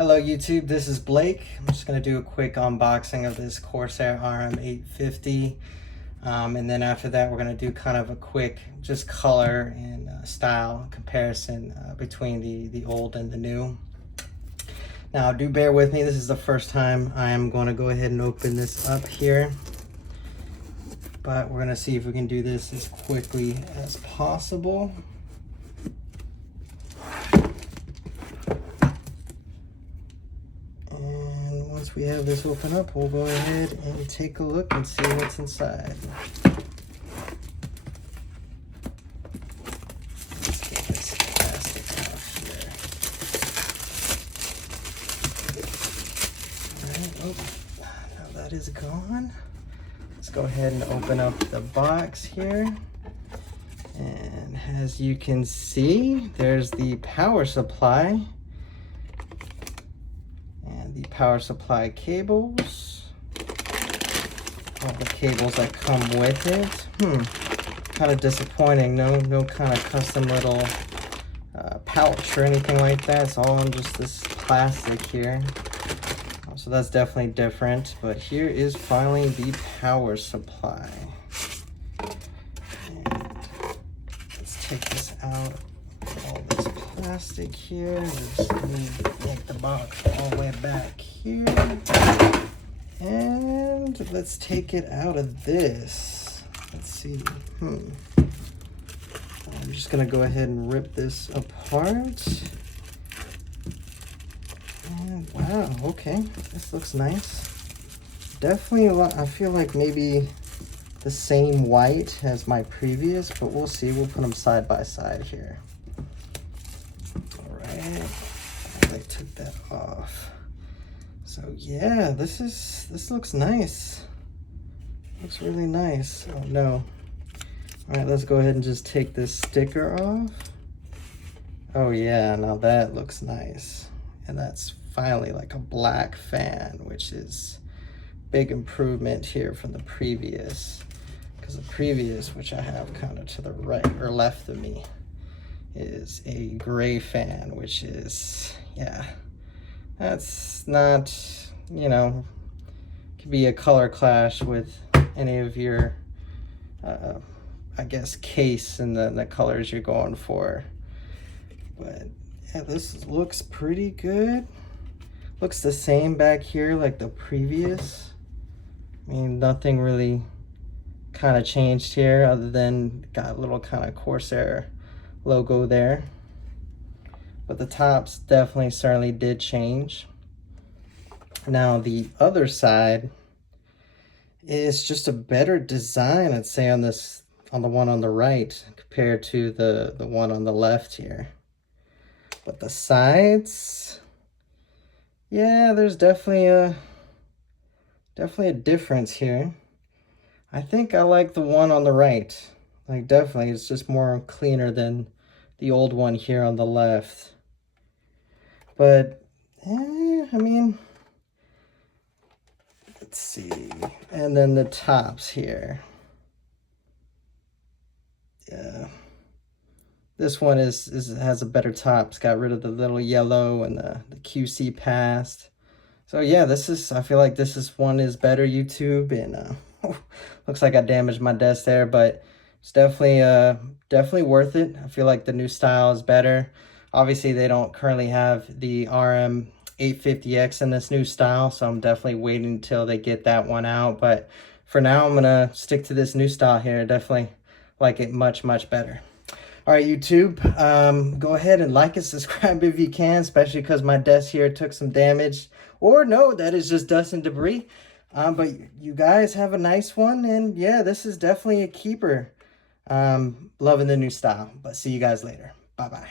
Hello YouTube, this is Blake. I'm just going to do a quick unboxing of this Corsair RM850. And then after that, we're going to do kind of a quick just color and style comparison between the old and the new. Now do bear with me, this is the first time I am going to go ahead and open this up here. But we're going to see if we can do this as quickly as possible. Once we have this open up, we'll go ahead and take a look and see what's inside. Let's get this plastic out here. Alright, oh, now that is gone. Let's go ahead and open up the box here. And as you can see, there's the power supply. The power supply cables, all the cables that come with it. Kind of disappointing. No kind of custom little pouch or anything like that. It's all on just this plastic here. So that's definitely different. But here is finally the power supply. And let's take this out. All this plastic here. Just yank the box all the way back here. And let's take it out of this. Let's see. I'm just gonna go ahead and rip this apart. And wow, okay, this looks nice. Definitely a lot. I feel like maybe the same white as my previous, but we'll see. We'll put them side by side here. I took that off. So yeah, this looks nice. Looks really nice. Oh no. All right, let's go ahead and just take this sticker off. Oh yeah, now that looks nice. And that's finally like a black fan, which is big improvement here from the previous. Because the previous, which I have kind of to the right or left of me, is a gray fan, which is, yeah, that's not, you know, could be a color clash with any of your I guess case and the colors you're going for. But yeah, this looks pretty good. Looks the same back here like the previous. I mean, nothing really kind of changed here other than got a little kind of Corsair logo there, but the tops definitely certainly did change. Now the other side is just a better design, I'd say, on this, on the one on the right compared to the one on the left here. But the sides, yeah, there's definitely a difference here. I think I like the one on the right. Like, definitely, it's just more cleaner than the old one here on the left. But, I mean, let's see. And then the tops here. Yeah. This one has a better top. It's got rid of the little yellow and the QC past. So, yeah, I feel like one is better, YouTube. And looks like I damaged my desk there, but it's definitely worth it. I feel like the new style is better. Obviously, they don't currently have the RM850X in this new style, so I'm definitely waiting until they get that one out. But for now, I'm gonna stick to this new style here. Definitely like it much better. All right, YouTube, go ahead and like and subscribe if you can, especially because my desk here took some damage. Or no, that is just dust and debris. But you guys have a nice one, and yeah, this is definitely a keeper. Loving the new style, but see you guys later. Bye-bye.